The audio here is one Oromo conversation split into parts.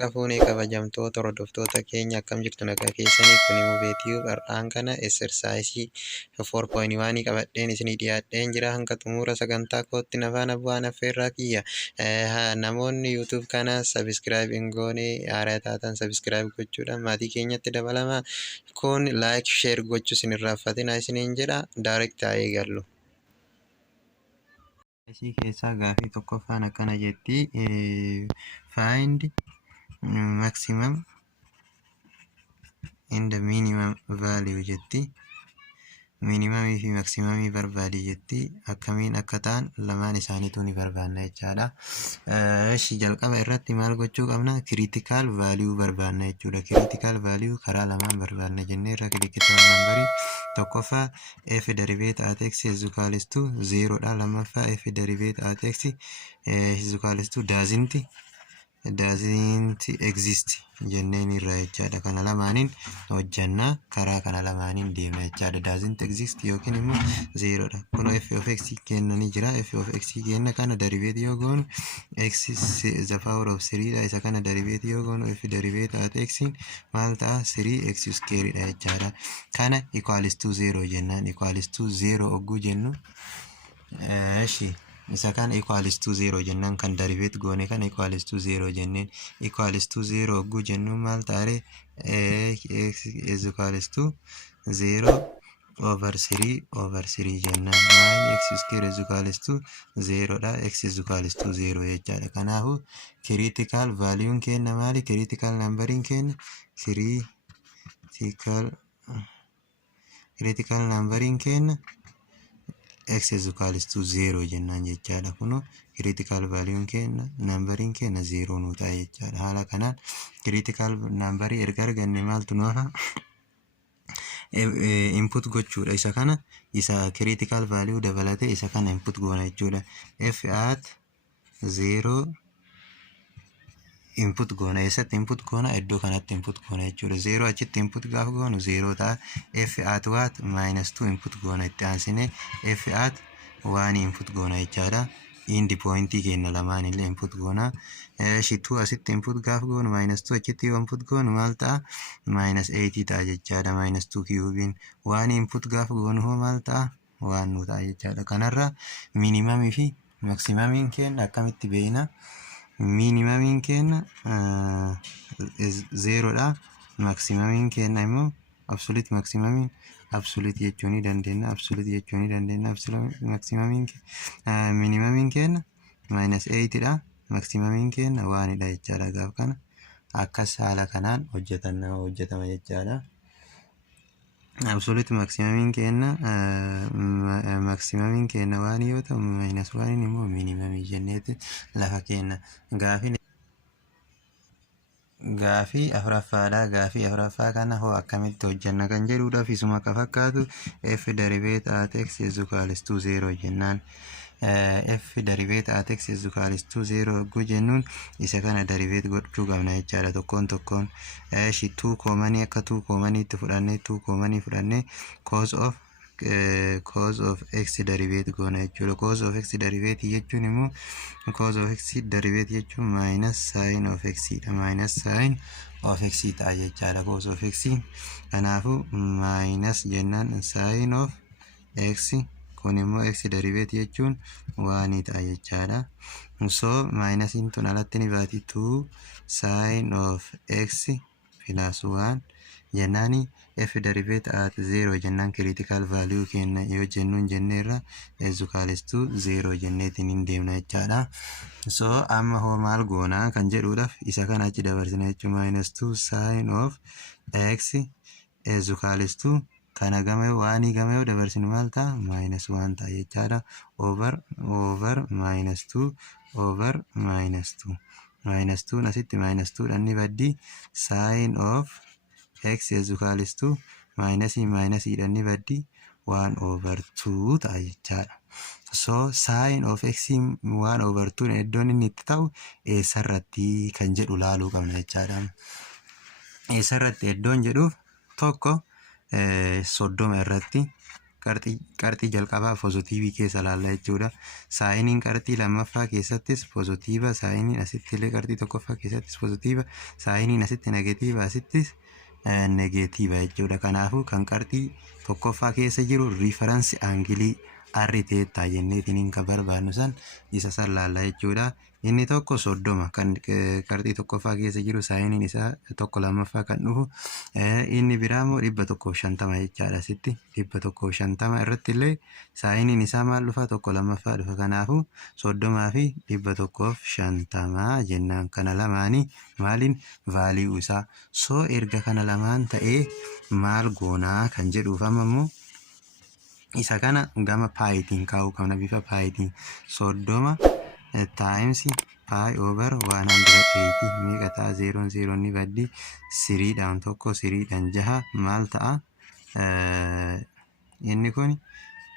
Qafuun kabajamtoota hordoftoota keenya akkam jirtu nagaa keessanii kun immoo beekiyuu har'aan kana exersaayisii 4.1 qabadheen isinii dhiyaadheen jira hanga xumura sagantaa kootti nafaana bu'aan affeerraa kiyya. Namoonni YouTube kana sabiskiraayib hin goone haaraa taatan sabiskiraayib gochuudhaan maatii keenyatti dabalamaa. Kun laayik sheer gochuu isin irraanfatina isiniin jedha daayireekt taa'ee gallu. Isii keessaa gaafii tokkoffaan akkana jetti find maximum and the minimum value jetti. Minimumii fi maximumii barbaadi jetti. Akkamiin akka ta'an lamaan isaaniitu ni barbaanna jechaadha. Jalqaba irratti maal gochuu qabna? Critical value barbaanna jechuudha. Critical value karaa lamaan barbaanna jennee irra critical number tokkoffaa f derivate at x is equals to 0 dha. Lammaffaa f derivate at x is equals to doesn't exist jenneen irra jechaadha. Kana lamaaniin hojjannaa karaa kana lamaaniin deema jechaadha. Doesn't exist yookiin immoo 0 dha. Kun f of x kennanii jira. F of x kenna kana derivate yoo goonu x is the power of 3 dha. Isa kana derivate yoo goonu f derivate at x maal ta'a 3x square dha jechaadha. Kana equals to 0 jennaan. Equals to 0 ogguu jennu isa kan equals to 0 jennaan kan derivate goone kan equals to 0 jenneen equals to 0 ogguu jennu maal taare x is equals to 0 over 3 jennaan waan x square is equals to 0 dha. X is equals to 0 jechaadha. Kanaafu critical value kenna maali? Critical number kenna critical number kenna x is equals to 0 jennaan jechaadha. Kuno critical value kenna number kenna 0 nu ta'a jechaadha. Haala kanaan critical number erga arganne maaltu nu hafa? Input gochuudha. Isa kana isa critical value dabalate isa kana input goona jechuudha. F at 0 input goona. Eessatti input goona? Iddoo kanatti input goona jechuudha. 0 achitti input gaafa goonu 0 ta'a. F at what? -2 input goona. Itti aansine F at 1 input goona jechaadha. Indi pointii kenna lamaan illee input goona. Shituu asitti input gaafa goonu -2 achitti yoo input goonu maal ta'a? -8 ta'a jechaadha. -2 kiubiin 1 input gaafa goonu hoo maal ta'a? 1 nu ta'a jechaadha. Kanarra minimumii fi maximumii kenna akkamitti beekna? Minimum kenna 0 dha. Maximum kenna immoo absolute maximum absolute jechuun ni dandeenya. Absolute jechuun ni dandeenya. Absolute maximum minimum kenna -8 dha. Maximum kenna 1 dha jechaadha. Gaaf kana akkas haala kanaan hojjetama jechaadha. Absolute maximum kenna maximum kenna 1 yoo ta'u -1 immoo minimum jenneeti lafa kenna. Gaafii afuraffaadha. Gaafii afuraffaa kana hoo akkamitti hojjanna kan jedhuudhaaf isuma akka fakkaatu f derivate at x is equals to 0 jennaan. F derivate at x is equals to 0 ogguu jennuun isa kana derivate gochuu qabna jechaadha. Tokkoon 2 koomanii akka 2 koomaniitti fudhannee 2 koomanii fudhannee cos of x derivate goona jechuudha. Cos of x derivate jechuun immoo cos of x derivate jechuun minus sin of x dha. Minus sin of x ta'a jechaadha. Cos of x kanaafu minus jennaan sin of x kun immoo x derivate jechuun 1 ta'a jechaadha. So minus tun alatti ni baati 2 sin of x plus 1 jennaani. F derivate at 0 jennaan critical value kenna yoo jennuun jenneerra is equals to 0 jenneetiin hin deemna jechaadha. So amma hoo maal goona kan jedhuudhaaf isa kana achi dabarsina jechuun -2 sin of x is equals to kana gama waan gama yoo dabarsinu maal ta'a? -1 ta'a jechaadha. Over -2 over -2 -2 asitti -2 dhanni baddi sin of x is equals to minus dhanni baddi 1 over 2 ta'a jechaadha. So sin of x 1 over 2 iddoon inni itti ta'u eessarratti kan jedhu laaluu qabna jechaadha. Eessarratti iddoon jedhuuf tokko 30 irratti qarxii jalqabaa pozitiivii keessa laalla jechuudha. Saayiniin qarxii lammaffaa keessattis pozitiiva, saayiniin asitti illee qarxii tokkoffaa keessattis pozitiiva, saayiniin asitti negatiiva, asittis negatiiva jechuudha. Kanaafuu kan qarxii tokkoffaa keessa jiru riifaransi aangilii arri teettaa jenneetiin kan barbaannu san isa san laalla jechuudha. Inni tokko 30 kan qarxii tokkoffaa keessa jiru saayiniin isaa tokko lammaffaa kan dhufu. Inni biraa immoo 150 jechaadha. Asitti 150 irratti illee saayiniin isaa maal dhufa tokko lammaffaa dhufa. Kanaafuu 30 fi 150 jennaan. Kana lamaanii maaliin vaaliyuu isaa. So erga kana lamaan ta'ee maal goonaa kan jedhuuf amma immoo isa kana gama paayitiin kaa'uu qabna. Bifa paayitiin 30 times pi over 180 meeqa ta'a? 0 ni baddi 3dhaan tokko 3dhaan 6 maal ta'a? Inni kun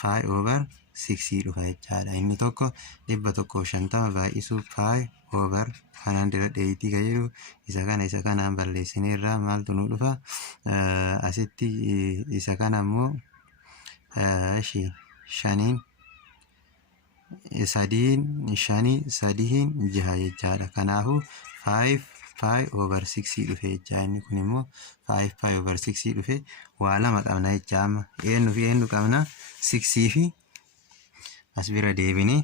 pi over 6 dhufa jechaadha. Inni tokko 150 baay'isuu pi over 180 kan jedhu isa kanaan balleessineerra maaltu nu dhufa? Asitti isa kana immoo shaniin sadiin jaha jechaadha. Kanaafuu 5 pi over 6 dhufe jecha. Inni kun immoo 5 pi over 6 dhufe. Waa lama qabna jecha amma. Eenyu fi eenyu qabna? 6 fi as bira deebine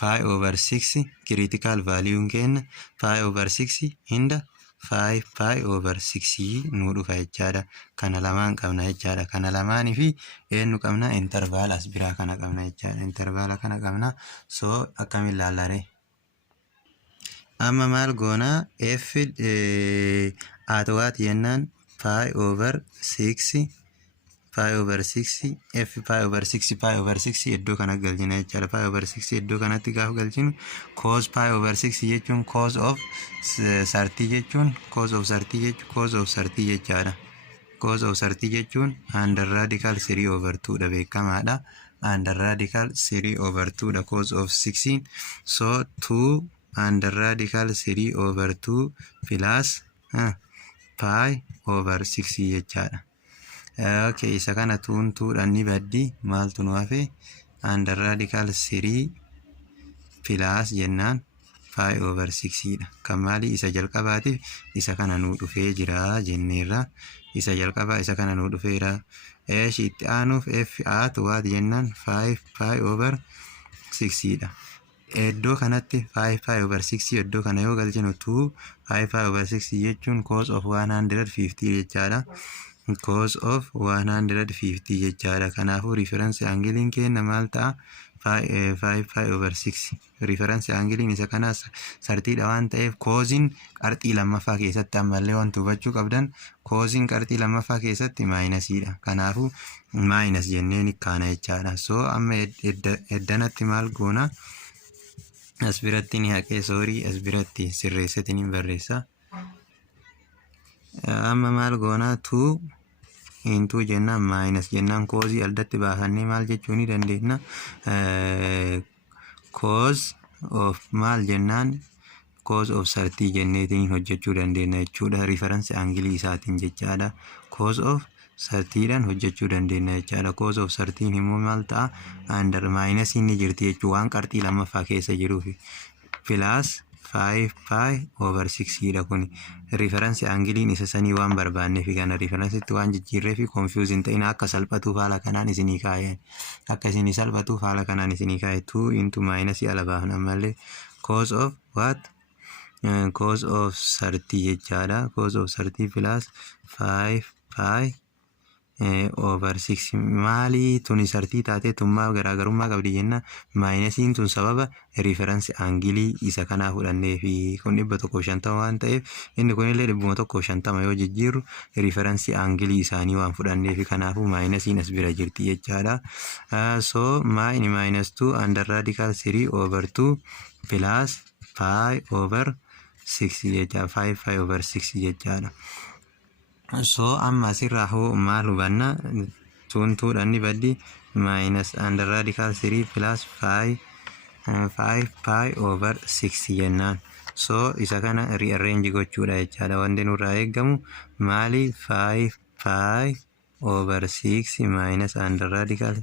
pi over 6 critical value kenna pi over 6 hinda 5 pi over 6 nu dhufa jechaadha. Kana lamaan qabna jechaadha. Kana lamaanii fi eenyu qabna? Intervaala as biraa kana qabna jechaadha. Intervaala kana qabna. So akkamiin laallare? Amma maal goona? F atowaati jennaan pi over 6 pi over 6 f pi over 6 pi over 6 iddoo kana galchina jechaadha. Pi over 6 iddoo kanatti gaafa galchinu cos pi over 6 jechuun cos of 30 jechuun cos of 30 jechaadha. Cos of 30 jechuun under radical 3 over 2 dha beekamaadha. Under radical 3 over 2 dha cos of 16. So 2 under radical 3 over 2 plus pi over 6 jechaadha. Okay, isa kana tuuntuudhaan ni baddi maaltu nu hafe? Under radical 3 plus jennaan pi over 6 dha. Kan maali? Isa jalqabaatiif isa kana nu dhufee jira jenneerra. Isa jalqabaa isa kana nu dhufeera. Itti aanuuf f atowaati jennaan 5 pi over 6 dha. Iddoo kanatti 5 pi over 6 iddoo kana yoo galchinu 2 pi over 6 jechuun cos of 150 jechaadha. Cos of 150 jechaadha. Kanaafuu reference angiliin kenna maal ta'a? 5 pi over 6. Reference angiliin isa kanaas 30 dha waan ta'eef koosiin qarxii lammaffaa keessatti ammallee wanti hubachuu qabdan koosiin qarxii lammaffaa keessatti maayinasiidha. Kanaafuu maayinas jenneen kaana jechaadha. So amma eddanatti maal goona? As biratti ni haqee soorii as biratti sirreessatiin hin barreessa. Amma maal goona? 2 into jennaan minus jennaan koosii aldatti baafannee maal jechuu ni dandeenya? Cos of maal jennaan? Cos of 30 jenneetiin hojjechuu dandeenya jechuudha. Reference angilii isaatiin jechaadha. Cos of 30dhaan hojjechuu dandeenya jechaadha. Cos of 30 immoo maal ta'a? Under minus inni jirti jechuu waan qarxii lammaffaa keessa jiruufi plus 5 pi over 6 dha kun. Reference angiliin isa sanii waan barbaanneef kana referencetti waan jijjiirree fi confusing ta'in akka salphatuuf haala kanaan isinii kaa'een. Akka isinii salphatuuf haala kanaan isinii kaa'e 2 into minus ala baafna malee cos of what? Cos of 30 jechaadha. Cos of 30 plus 5 pi over 6 maali tuni 30 taate tummaa garaagarummaa qabdi jenna. Maayinasiin tun sababa reference angilii isa kanaa fudhannee fi kun 150 waan ta'eef inni kunillee 150 yoo jijjiirru reference angilii isaanii waan fudhannee fi kanaafuu maayinasiin as bira jirti jechaadha. So minus 2 under radical 3 over 2 plus pi over 6 jecha 5 pi over 6 jechaadha. So amma asirraa hoo maal hubanna? Tuuntuudhaan ni baddi minus under radical 3 plus 5 pi over 6 jennaan. So isa kana rearrange gochuudha jechaadha. Wanti nurraa eeggamu maali? 5 pi over 6 minus under radical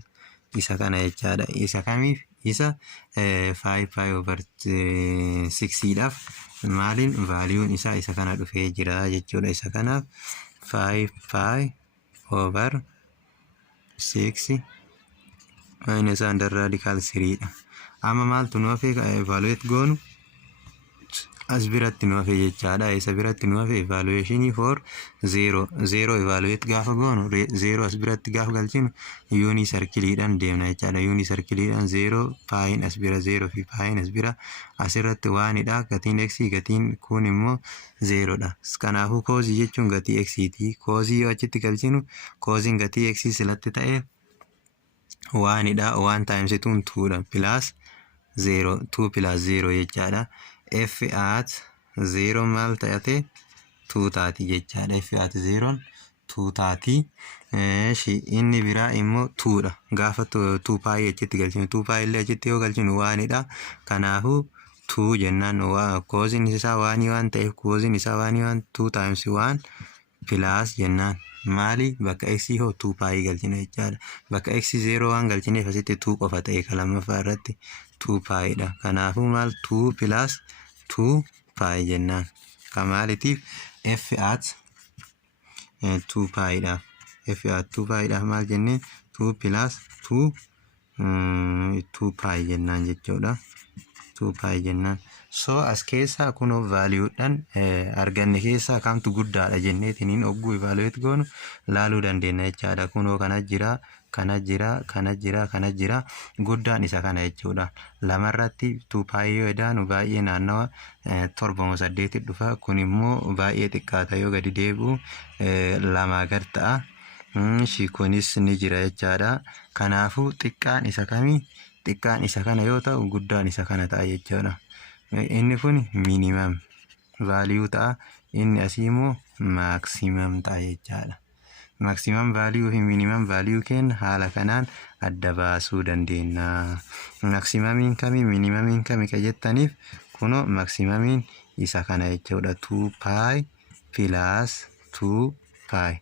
isa kana jechaadha. Isa kamiif? Isa 5 pi over 6 dhaaf maaliin valuun isaa isa kana dhufee jira jechuudha. Isa kanaaf 5 pi over 6 minus under radical 3 dha. Amma maaltu nu hafe evaluate goonu as biratti nu hafe jechaadha. Isa biratti nu hafe evaluation for 0 evaluate gaafa goonu 0 as biratti gaafa galchinu uni circle-dhaan deemna jechaadha. Uni circle-dhaan 0 paayin as bira 0 fi paayin as bira asirratti waanidha. Gatiin x gatiin kun immoo 0 dha. Kanaafuu koozii jechuun gatii x ti. Koozii yoo achitti galchinu kooziin gatii x silatti ta'e waanidha. 1 times 2 dha plus 0 2 plus 0 jechaadha. F at 0 maal ta'ate 2 taati jechaadha. F at 0 2 taati. Inni biraa immoo 2 dha. Gaafa 2 pi achitti galchinu 2 pi illee achitti yoo galchinu waanidha. Kanaafuu 2 jennaan koozin isaa waanii waan ta'eef koozin isaa waanii waan 2 times 1 plus jennaan. Maali bakka x hoo 2 pi galchina jechaadha. Bakka x 0 waan galchineef asitti 2 qofa ta'e lammaffaa irratti 2 pi dha. Kanaafuu maal 2 plus 2 pi jennaan. Kamaalitiif f at 2 pi dha. F at 2 pi dha maal jennee 2 plus 2 pi jennaan jechuudha. 2 pi jennaan. So as keessaa kunoo value'dhaan arganne keessaa kamtu guddaadha jenneetiniin ogguu evaluate goonu laaluu dandeenya jechaadha. Kunoo kana jira kana jira guddaan isa kana jechuudha. Lamarratti 2 pi yoo edaanu baay'ee naannawa 7.8 dhufa. Kun immoo baay'ee xiqqaata yoo gadi deebi'u 2 gad ta'a. Kunis ni jira jechaadha. Kanaafuu xiqqaan isa kamii? Xiqqaan isa kana yoo ta'u guddaan isa kana ta'a jechuudha. Inni kun minimum value ta'a. Inni asii immoo maximum ta'a jechaadha. Maximum value fi minimum value kenna haala kanaan adda baasuu dandeenya. Maximumiin kami minimumiin kami ka jettaniif kunoo maximumiin isa kana jechuudha. 2 pi plus 2 pi.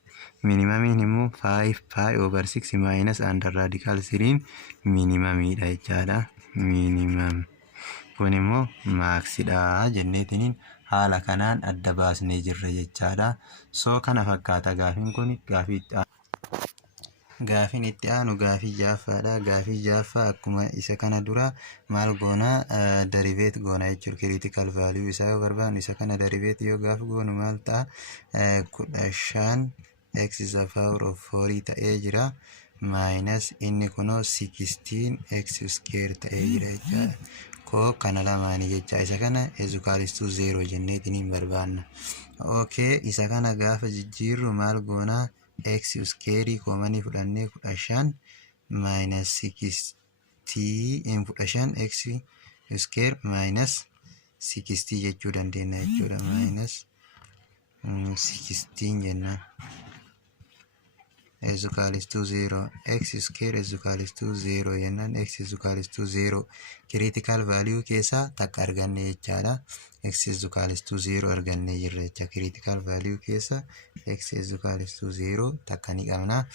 Minimumiin immoo 5 pi over 6 minus under radical 3 minimumidha jechaadha. Minimum. Kun immoo maxidha jenneetiniin haala kanaan adda baasnee jirra jechaadha. So kana fakkaata gaafiin kun gaafiin itti aanu gaafii ja'affaadha. Gaafii ja'affaa akkuma isa kana dura maal goona derivate goona jechuudha. Critical value isaa yoo barbaannu isa kana derivate yoo gaafa goonu maal ta'a 15 x is the power of 4 ta'ee jira minus inni kunoo 16 x square ta'ee jira jechaadha. Koo kana lamaanii jecha isa kana is equal to 0 jenneetiniin barbaanna. Okay, isa kana gaafa jijjiirru maal goona x square koomanii fudhannee 15 minus 60 in 15 x square minus 60 jechuu dandeenya jechuudha. Minus 16 jennaan. Is equal to 0. X square is equal to 0 jennaan. X is equal to 0. Critical value keessa takka arganne jechaadha. X is equal to 0 arganne jirra jecha. Critical value keessa x is equal to 0 takka ni qabna.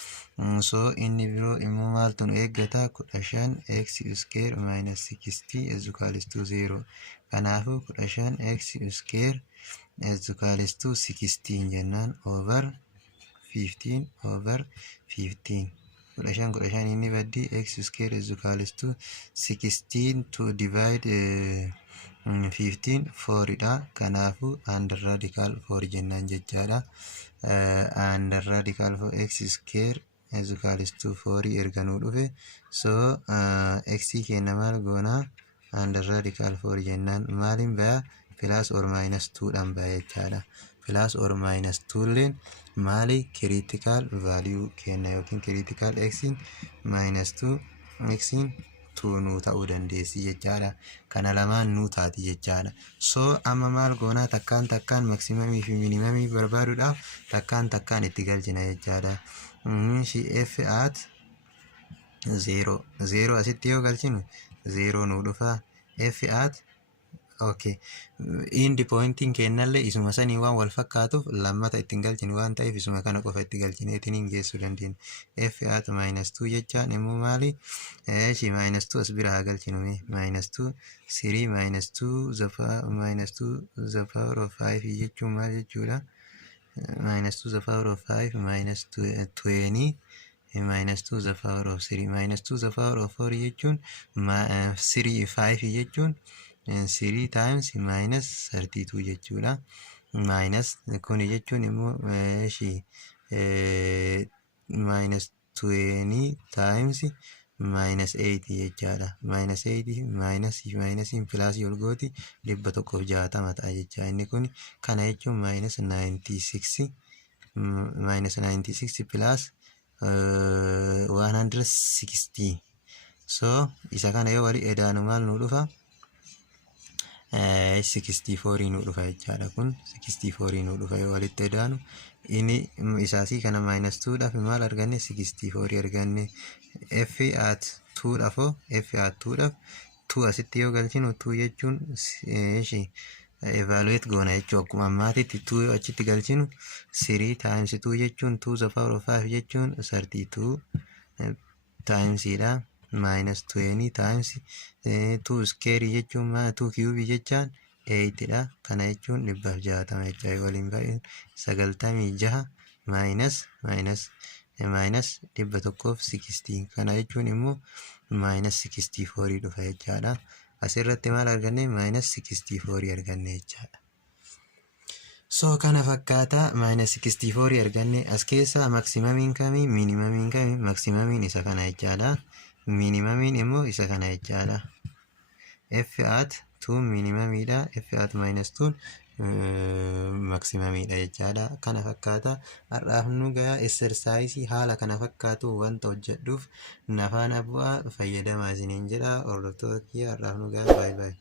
So inni biroo immoo maaltu nu eeggata 15 x square minus 60 is equal to 0. Kanaafuu 15 x square is equal to 16 jennaan over 15 over 15. 15 inni baddi x square is equal to 16 to divide 15 4 dha. Kanaafuu under radical 4 jennaan jechaadha. Under radical for x square is equal to 4 erga nuu dhufe. So x kenna maal goona under radical 4 jennaan maaliin baya plus or minus 2 dhaan baya jechaadha. Plus or minus 2 leen maali critical value kenna yookiin critical x minus 2 x 2 nuu ta'uu dandeessi jechaadha. Kana lamaan nuu taati jechaadha. So amma maal goona takkaan maximumii fi minimumii barbaaduudhaaf takkaan itti galchina jechaadha. F at 0 asitti yoo galchinu 0 nuu dhufa. F at Okay. Indi pointiin kennallee isuma sanii waan wal fakkaatuuf lammata ittiin galchinu waan ta'eef isuma kana qofa itti galchineetiin hin geessuu dandeenya. F at -2 jechaan immoo maali? Eeshi -2 as bira haa galchinu mee. -2 3 -2 the power of 5 jechuun maal jechuudha? -2 the power of 5 -20 -2 the power of 3 -2 the power of 4 jechuun 3 5 jechuun 3 times -32 jechuudha. Minus kuni jechuun immoo -20 times -8 jechaadha. -8 minus plus ol gooti 160 ta'a jecha. Inni kun kana jechuun -96 plus 160. So isa kana yoo walii edaanu maal nu dhufa? 64 nu dhufa jechaadha. Kun 64 nu dhufa yoo walitti edaanu. Inni isaasii kana -2 dhaaf maal arganne? 64 arganne. F at 2 dhaafoo F at 2 dhaaf 2 asitti yoo galchinu 2 jechuun evaluate goona jechuu akkuma ammaatitti 2 achitti galchinu 3 times 2 jechuun 2 the power of 5 jechuun 32 times dha. -20 times 2 square jechuun 2 cube jechaan 8 dha. Kana jechuun 160 jechaa waliin baay'ee 96 minus 160. Kana jechuun immoo -64 dhufa jechaadha. Asirratti maal arganne? -64 arganne jechaadha. So kana fakkaata -64 arganne. As keessa maximamiin kamii? Minimamiin kamii? Maximamiin isa kana jechaadha. Minimamiin immoo isa kana jechaadha. F at 2 minimamiidha. F at -2 maximamiidha jechaadha. Kana fakkaata. Har'aaf nu gahaa exersaayisii haala kana fakkaatu wanta hojjedhuuf na faana bu'aa fayyadamaa isiniin jedha. Hordoftoota kiyya har'aaf nu gahaa. Bye bye.